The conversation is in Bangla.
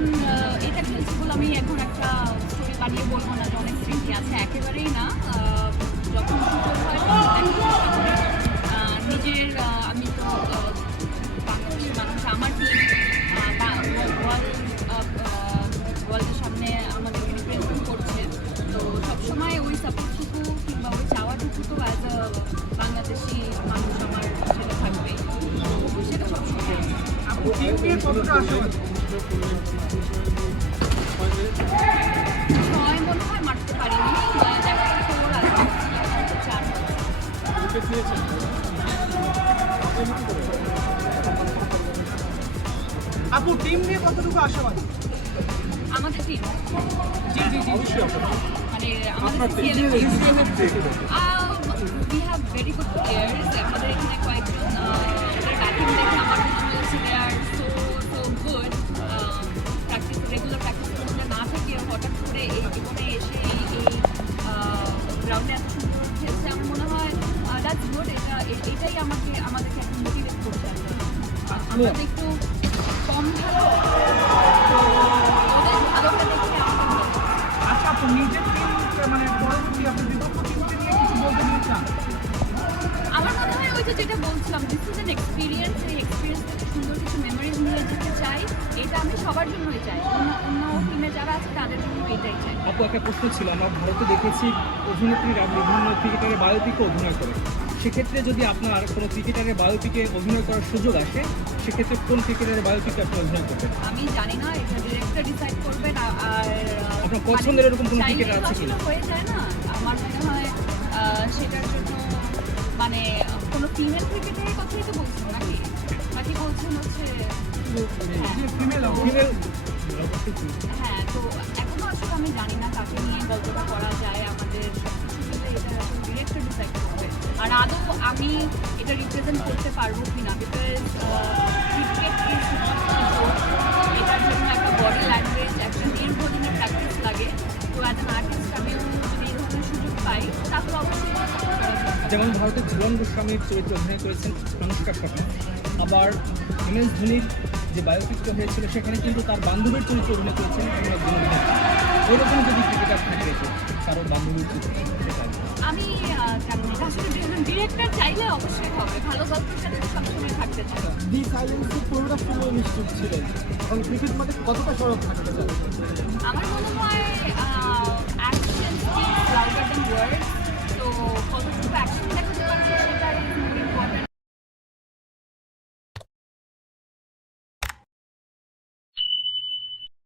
এখন এটা খেলছি আমি এখন একটা ছবি বানিয়ে বলব না যে অনেক স্মৃতি আছে। আপু টিম নিয়ে কতটুকু আশাবাদী? আমাদের টিম জি জি জি অবশ্যই মানে আমাদের we have very good players আমাদের এখানে কয়েকজন দ্যাটস গুড এটা এটাই আমাকে আমাদেরকে এখন মোটিভেট করছে আসলে। আমরা একটু কম ভালো আচ্ছা আপনি নিজের টিম মানে পরবর্তী আপনি বিপক্ষ টিমকে নিয়ে কিছু বলতে চান? আমার মনে হয় ওই যে যেটা বলছিলাম দিস ইজ এন এক্সপিরিয়েন্স এই এক্সপিরিয়েন্স থেকে সুন্দর কিছু মেমোরিজ নিয়ে যেতে চাই এটা আমি সবার জন্যই চাই। অন্য টিমে যারা আছে তাদের জন্য এটাই চাই। আপু একটা প্রশ্ন ছিল আমরা ভারতে দেখেছি অভিনেত্রীরা বিভিন্ন ক্রিকেটারের বায়োপিকে অভিনয় করে। সেক্ষেত্রে যদি আপনার কোনো ক্রিকেটারের বায়োপিকে অভিনয় করার সুযোগ আসে সেক্ষেত্রে কোন ক্রিকেটারের বায়োপিকে আপনি অভিনয় করবেন? আমি জানি না এটা ডিরেক্টর ডিসাইড করবেন আর আপনার পছন্দের এরকম কোনো cricketer আছে কিনা? হয়ে যায় না। আমার মনে হয় সেটার জন্য মানে কোনো ফিমেল ক্রিকেটারের কথাই তো বলছেন নাকি? নাকি বলছেন হচ্ছে হ্যাঁ। যে ফিমেল ফিমেল হ্যাঁ তো এখনও আসলে আমি জানি না কাকে নিয়ে গল্পটা করা যায় আমাদের ডিরেক্টর ডিসাইড করবে। আর আদৌ আমি এটা রিপ্রেজেন্ট করতে পারব কি না বিকজ ক্রিকেট ইজ এটার জন্য একটা বডি ল্যাঙ্গুয়েজ যেমন ভারতের ঝুলন গোস্বামীর চরিত্রে অভিনয় করেছেন অনুষ্কা শর্মা। আবার এম এস ধোনির যে বায়োপিকটা হয়েছিল সেখানে কিন্তু তার বান্ধবীর চরিত্রে অভিনয় করেছেন এরকম যদি ক্রিকেটার থাকে কারও বান্ধবীর চরিত্র আমি ডিরেক্টর চাইলে অবশ্যই হবে। ভালো গল্পের সাথে সবসময় থাকতে চাই দি সাইলেন্সে পুরোটা ছিলেন। এখন ক্রিকেট মাঠে কতটা সরব থাকতে চান? আমার মনে হয় অ্যাকশন লাউডার দ্যান ওয়ার্ড